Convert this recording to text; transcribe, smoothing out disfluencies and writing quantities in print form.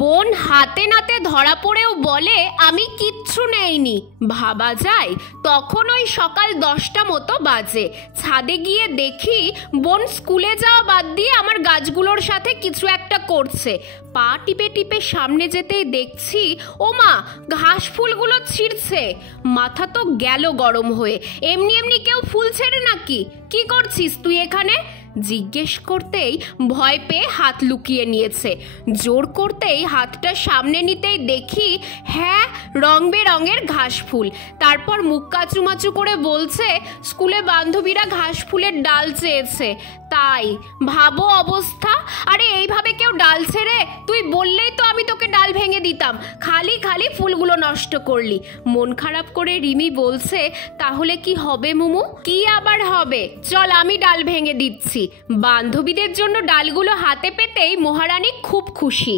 বোন হাতে নাতে ধরা পড়েও বলে আমি কিচ্ছু নেইনি। ভাবা যায় তখন ওই সকাল 10টা মতো বাজে। ছাদে গিয়ে দেখি বোন স্কুলে যাওয়া বাদ দিয়ে আমার গাছগুলোর সাথে কিছু একটা করছে। পা টিপে টিপে সামনে যেতেই দেখছি ও মা, ঘাস ফুলগুলো ছিঁড়ছে। মাথা তো গেল গরম হয়ে। এমনি এমনি কেউ ফুল ছেড়ে নাকি? কি করছিস তুই এখানে? জিজ্ঞেস করতেই ভয় পেয়ে হাত লুকিয়ে নিয়েছে। জোর করতেই হাতটা সামনে নিতেই দেখি হ্যাঁ, রং বেরঙের ঘাস ফুল। তারপর মুখ কাচুমাচু করে বলছে স্কুলে বান্ধবীরা ঘাস ফুলের ডাল চেয়েছে তাই। ভাবো অবস্থা। আরে এইভাবে কেউ ডাল ছেড়ে? তুই বললেই তো আমি তোকে ডাল ভেঙে দিতাম, খালি খালি ফুলগুলো নষ্ট করলি। মন খারাপ করে রিমি বলছে তাহলে কি হবে মুমু? কি আবার হবে, চল আমি ডাল ভেঙে দিচ্ছি। বান্ধবীদের জন্য ডালগুলো হাতে পেতেই মহারানী খুব খুশি।